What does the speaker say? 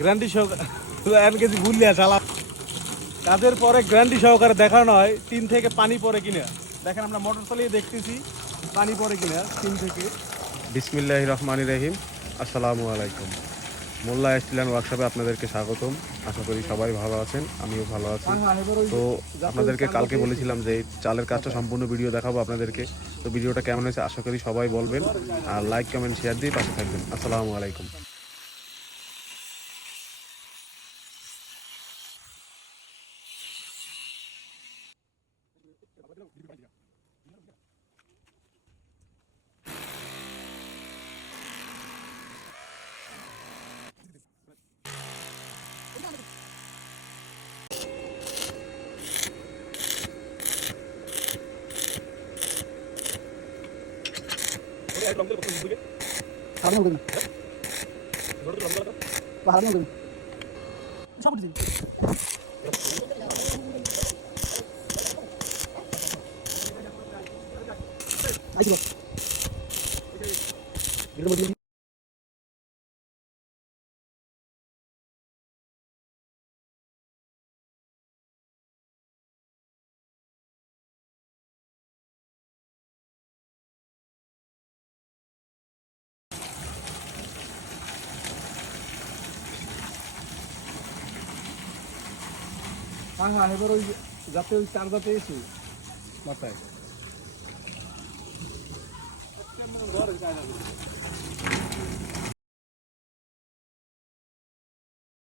Guarantee সহকারে 1 KG ভুলিয়া চালা কাজের পরে গ্যারান্টি সহকারে দেখানো হয় টিন থেকে পানি পড়ে কিনা। দেখেন আমরা মোটর চালিয়ে দেখতেছি পানি পড়ে কিনা টিন থেকে। বিসমিল্লাহির রহমানির রহিম। আসসালামু আলাইকুম। মোল্লা স্টিল অ্যান্ড ওয়ার্কশপে আপনাদেরকে স্বাগতম। আশা করি সবাই ভালো আছেন, আমিও ভালো আছি। তো আপনাদেরকে কালকে বলেছিলাম যে এই চালের কাজটা সম্পূর্ণ ভিডিও দেখাবো আপনাদেরকে। তো ভিডিওটা কেমন হয়েছে আশা করি সবাই বলবেন, আর লাইক কমেন্ট শেয়ার দিয়ে পাশে থাকবেন। আসসালামু আলাইকুম। হ্যাঁ হ্যাঁ, এবার ওই যাতে ওই চার যাতে এসে মাথায়